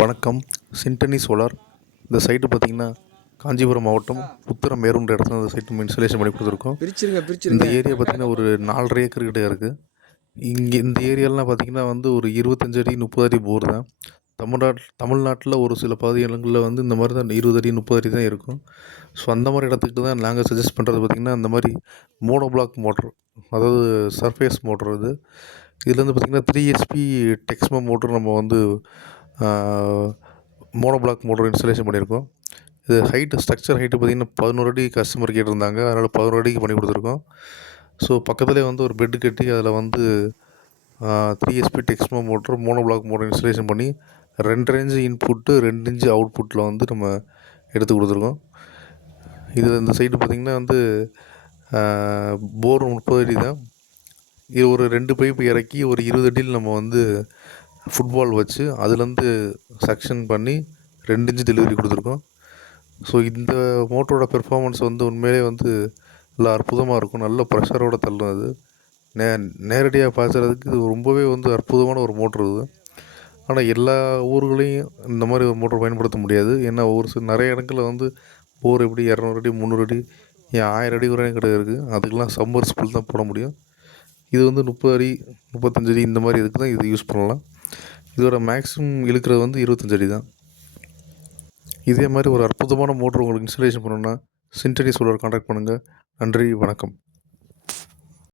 வணக்கம். சின்டனி சோலார். இந்த சைட்டு பார்த்திங்கன்னா காஞ்சிபுரம் மாவட்டம் உத்திரமேரூர்ன்ற இடத்துல இந்த சைட்டு இன்ஸ்டாலேஷன் பண்ணி கொடுத்துருக்கோம். இந்த ஏரியா பார்த்திங்கன்னா ஒரு 4.5 ஏக்கர் கிட்ட இருக்குது. இங்கே இந்த ஏரியாலாம் பார்த்திங்கன்னா வந்து ஒரு 25 அடி 30 அடி போர் தான். தமிழ்நாட்டில் ஒரு சில பகுதிகளில் வந்து இந்த மாதிரி தான் 20 அடி 30 அடி தான் இருக்கும். ஸோ அந்த மாதிரி இடத்துக்கு தான் நாங்கள் சஜஸ்ட் பண்ணுறது பார்த்திங்கன்னா இந்த மாதிரி மோனோ பிளாக் மோட்ரு, அதாவது சர்ஃபேஸ் மோட்ரு. இதில் வந்து பார்த்திங்கன்னா 3 HP டெக்ஸ்மோ மோட்ரு நம்ம வந்து மோனோ பிளாக் மோட்டர் இன்ஸ்டாலேஷன் பண்ணியிருக்கோம். இது ஸ்ட்ரக்சர் ஹைட்டு பார்த்திங்கன்னா 11 அடி கஸ்டமர் கேட்டிருந்தாங்க. அதனால் 11 அடிக்கு பண்ணி கொடுத்துருக்கோம். ஸோ பக்கத்துலேயே வந்து ஒரு பெட்டு கட்டி அதில் வந்து 3 HP Texmo motor mono block motor installation பண்ணி 2 இன்ச்சு இன்புட்டு 2 இன்ச்சு அவுட்புட்டில் வந்து நம்ம எடுத்து கொடுத்துருக்கோம். இதில் இந்த சைடு பார்த்திங்கன்னா வந்து போர் 30 அடி தான். இது ஒரு 2 பைப்பு இறக்கி ஒரு 20 அடியில் நம்ம வந்து ஃபுட்பால் வச்சு அதுலேருந்து சக்ஷன் பண்ணி 2 இன்ச்சு டெலிவரி கொடுத்துருக்கோம். ஸோ இந்த மோட்டரோட பெர்ஃபார்மன்ஸ் வந்து உண்மையிலே வந்து நல்லா அற்புதமாக இருக்கும். நல்ல ப்ரெஷரோடு தள்ளும். அது நேரடியாக பாய்ச்சறதுக்கு இது ரொம்பவே வந்து அற்புதமான ஒரு மோட்ரு இது. ஆனால் எல்லா ஊர்களையும் இந்த மாதிரி ஒரு மோட்டர் பயன்படுத்த முடியாது. ஏன்னா நிறைய இடங்களில் வந்து போர் எப்படி 200 அடி 300 அடி 1000 அடி வரையும் கிடையாது. அதுக்கெலாம் சம்மர்சிபிள் தான் போட முடியும். இது வந்து 30 அடி 35 அடி இந்த மாதிரி இதுக்கு தான் இது யூஸ் பண்ணலாம். இதோட மேக்ஸிமம் இழுக்கிறது வந்து 25 அடி தான். இதே மாதிரி ஒரு அற்புதமான மோட்ரு உங்களுக்கு இன்ஸ்டாலேஷன் பண்ணணுன்னா சின்டனி சோலார் கான்டாக்ட் பண்ணுங்கள். நன்றி, வணக்கம்.